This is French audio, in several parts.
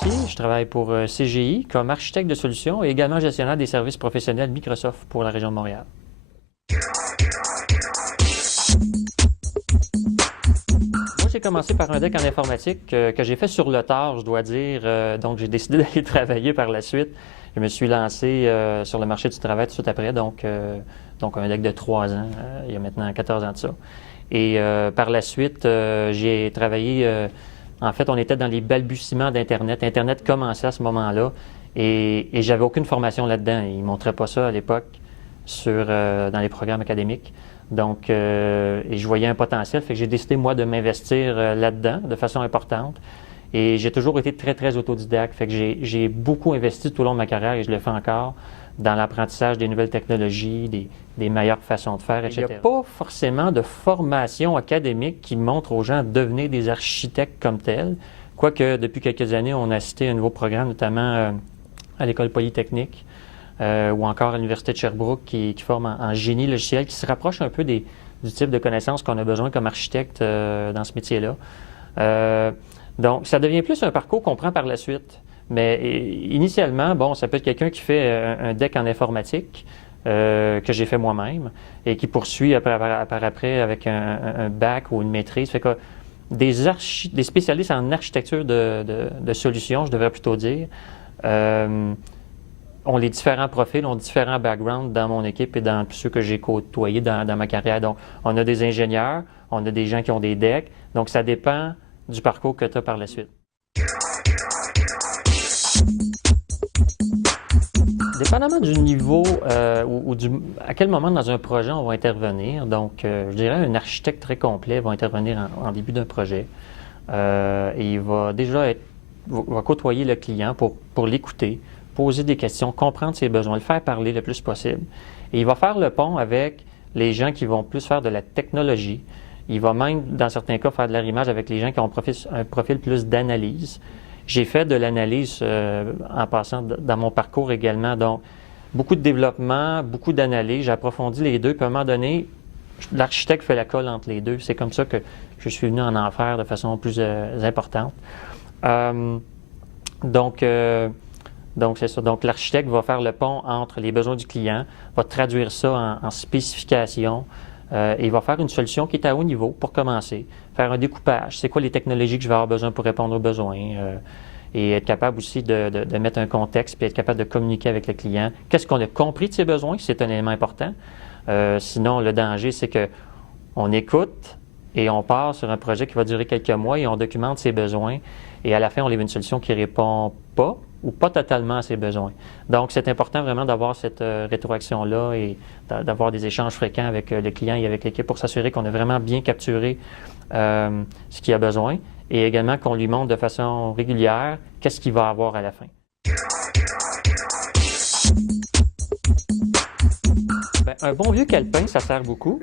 Tessier, je travaille pour CGI comme architecte de solutions et également gestionnaire des services professionnels Microsoft pour la région de Montréal. Moi, j'ai commencé par un deck en informatique que j'ai fait sur le tard, je dois dire. Donc, j'ai décidé d'aller travailler par la suite. Je me suis lancé sur le marché du travail tout de suite après, donc un deck de 3 ans, il y a maintenant 14 ans de ça. Et par la suite, j'ai travaillé. En fait, on était dans les balbutiements d'Internet. Internet commençait à ce moment-là et j'avais aucune formation là-dedans. Ils ne montraient pas ça à l'époque dans les programmes académiques. Donc, et je voyais un potentiel, fait que j'ai décidé, moi, de m'investir là-dedans de façon importante. Et j'ai toujours été très, très autodidacte. Fait que j'ai beaucoup investi tout au long de ma carrière et je le fais encore dans l'apprentissage des nouvelles technologies, des meilleures façons de faire, etc. Il n'y a pas forcément de formation académique qui montre aux gens de devenir des architectes comme tels. Quoique, depuis quelques années, on a assisté à un nouveau programme, notamment à l'École polytechnique ou encore à l'Université de Sherbrooke qui forme en génie logiciel, qui se rapproche un peu du type de connaissances qu'on a besoin comme architecte dans ce métier-là. Donc, ça devient plus un parcours qu'on prend par la suite. Mais initialement, bon, ça peut être quelqu'un qui fait un deck en informatique que j'ai fait moi-même et qui poursuit par après avec un bac ou une maîtrise. Fait que des spécialistes en architecture de solutions, je devrais plutôt dire, ont les différents profils, ont différents backgrounds dans mon équipe et dans ceux que j'ai côtoyés dans ma carrière. Donc, on a des ingénieurs, on a des gens qui ont des decks. Donc, ça dépend du parcours que tu as par la suite. Dépendamment du niveau à quel moment dans un projet on va intervenir, donc je dirais un architecte très complet va intervenir en début d'un projet et il va déjà va côtoyer le client pour l'écouter, poser des questions, comprendre ses besoins, le faire parler le plus possible. Et il va faire le pont avec les gens qui vont plus faire de la technologie. Il va même, dans certains cas, faire de l'arrimage avec les gens qui ont un profil plus d'analyse. J'ai fait de l'analyse en passant dans mon parcours également. Donc, beaucoup de développement, beaucoup d'analyse. J'ai approfondi les deux. Puis à un moment donné, l'architecte fait la colle entre les deux. C'est comme ça que je suis venu en faire de façon plus importante. Donc, c'est ça. Donc, l'architecte va faire le pont entre les besoins du client, va traduire ça en spécification. Et il va faire une solution qui est à haut niveau pour commencer. Faire un découpage. C'est quoi les technologies que je vais avoir besoin pour répondre aux besoins? Et être capable aussi de mettre un contexte puis être capable de communiquer avec le client. Qu'est-ce qu'on a compris de ses besoins? C'est un élément important. Sinon, le danger, c'est qu'on écoute et on part sur un projet qui va durer quelques mois et on documente ses besoins. Et à la fin, on livre une solution qui ne répond pas ou pas totalement à ses besoins. Donc, c'est important vraiment d'avoir cette rétroaction-là et d'avoir des échanges fréquents avec le client et avec l'équipe pour s'assurer qu'on a vraiment bien capturé ce qu'il a besoin et également qu'on lui montre de façon régulière qu'est-ce qu'il va avoir à la fin. Bien, un bon vieux calepin, ça sert beaucoup.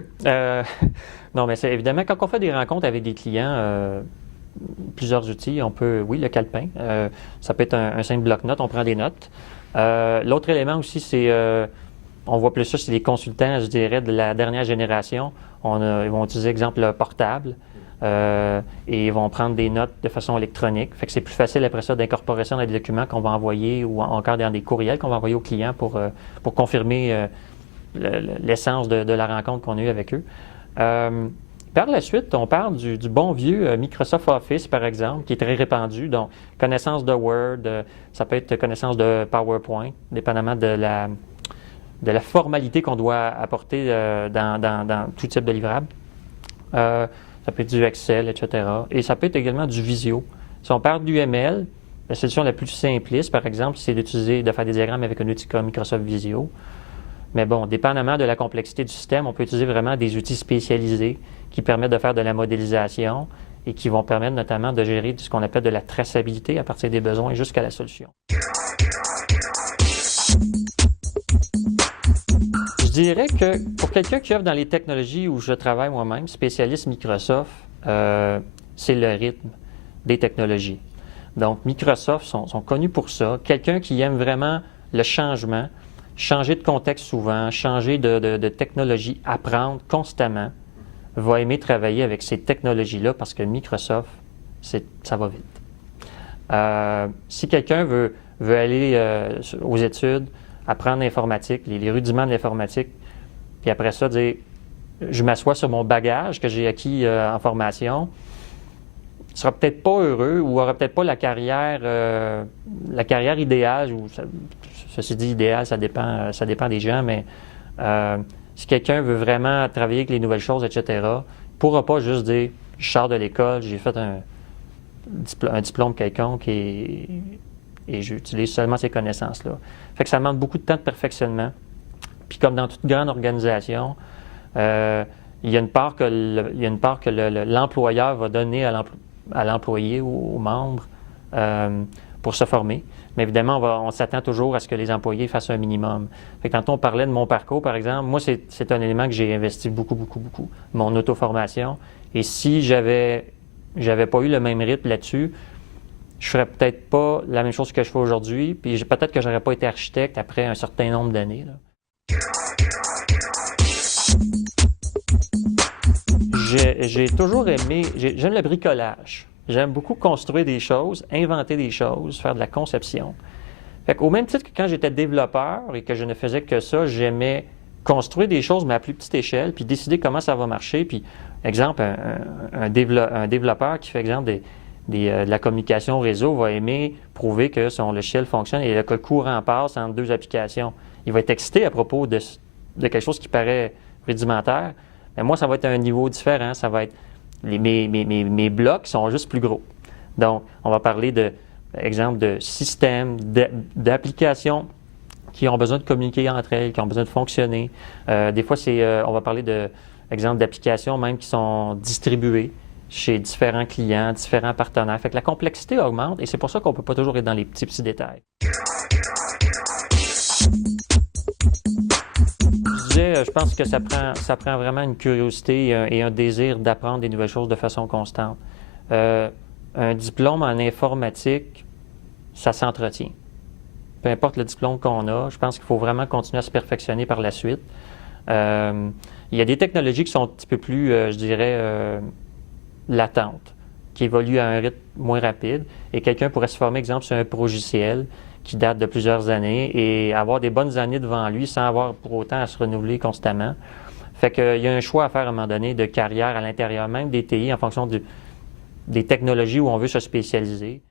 Non, mais c'est évidemment, quand on fait des rencontres avec des clients, plusieurs outils. On peut, oui, le calepin. Ça peut être un simple bloc-notes, on prend des notes. L'autre élément aussi, c'est, on voit plus ça, c'est les consultants, je dirais, de la dernière génération. Ils vont utiliser, exemple, le portable et ils vont prendre des notes de façon électronique. Fait que c'est plus facile après ça d'incorporer ça dans des documents qu'on va envoyer ou encore dans des courriels qu'on va envoyer aux clients pour confirmer l'essence de la rencontre qu'on a eue avec eux. Par la suite, on parle du bon vieux Microsoft Office, par exemple, qui est très répandu. Donc, connaissance de Word, ça peut être connaissance de PowerPoint, dépendamment de la formalité qu'on doit apporter dans tout type de livrable. Ça peut être du Excel, etc. Et ça peut être également du Visio. Si on parle d'UML, la solution la plus simpliste, par exemple, c'est de faire des diagrammes avec un outil comme Microsoft Visio. Mais bon, dépendamment de la complexité du système, on peut utiliser vraiment des outils spécialisés qui permettent de faire de la modélisation et qui vont permettre notamment de gérer ce qu'on appelle de la traçabilité à partir des besoins jusqu'à la solution. Je dirais que pour quelqu'un qui œuvre dans les technologies où je travaille moi-même, spécialiste Microsoft, c'est le rythme des technologies. Donc, Microsoft sont connus pour ça. Quelqu'un qui aime vraiment le changement, changer de contexte souvent, changer de technologie, apprendre constamment, va aimer travailler avec ces technologies-là parce que Microsoft, ça va vite. Si quelqu'un veut aller aux études, apprendre l'informatique, les rudiments de l'informatique, puis après ça, dire, je m'assois sur mon bagage que j'ai acquis en formation, ne sera peut-être pas heureux ou aura peut-être pas la carrière idéale. Ceci dit, idéal, ça dépend des gens, mais si quelqu'un veut vraiment travailler avec les nouvelles choses, etc., ne pourra pas juste dire, je sors de l'école, j'ai fait un diplôme quelconque et j'utilise seulement ces connaissances-là. Fait que ça demande beaucoup de temps de perfectionnement. Puis comme dans toute grande organisation, il y a une part que l'employeur va donner à l'employé ou aux membres pour se former. Mais évidemment, on s'attend toujours à ce que les employés fassent un minimum. Fait que quand on parlait de mon parcours, par exemple, moi, c'est un élément que j'ai investi beaucoup, beaucoup, beaucoup, mon auto-formation. Et si j'avais pas eu le même rythme là-dessus, je ferais peut-être pas la même chose que je fais aujourd'hui, puis peut-être que j'aurais pas été architecte après un certain nombre d'années, là. J'ai toujours aimé, j'aime le bricolage. J'aime beaucoup construire des choses, inventer des choses, faire de la conception. Fait qu'au même titre que quand j'étais développeur et que je ne faisais que ça, j'aimais construire des choses, mais à plus petite échelle, puis décider comment ça va marcher. Puis, exemple, un développeur qui fait, exemple, de la communication réseau va aimer prouver que son logiciel fonctionne et que le courant passe entre deux applications. Il va être excité à propos de quelque chose qui paraît rudimentaire. Mais moi, ça va être un niveau différent. Ça va être mes blocs sont juste plus gros. Donc, on va parler exemple de systèmes, d'applications qui ont besoin de communiquer entre elles, qui ont besoin de fonctionner. Des fois, on va parler exemple d'applications même qui sont distribuées chez différents clients, différents partenaires. Fait que la complexité augmente et c'est pour ça qu'on ne peut pas toujours être dans les petits détails. Je pense que ça prend vraiment une curiosité et un désir d'apprendre des nouvelles choses de façon constante. Un diplôme en informatique, ça s'entretient. Peu importe le diplôme qu'on a, je pense qu'il faut vraiment continuer à se perfectionner par la suite. Il y a des technologies qui sont un petit peu plus, je dirais, latentes, qui évoluent à un rythme moins rapide. Et quelqu'un pourrait se former, exemple, sur un progiciel qui date de plusieurs années et avoir des bonnes années devant lui sans avoir pour autant à se renouveler constamment. Fait qu'il y a un choix à faire à un moment donné de carrière à l'intérieur même des TI en fonction des technologies où on veut se spécialiser.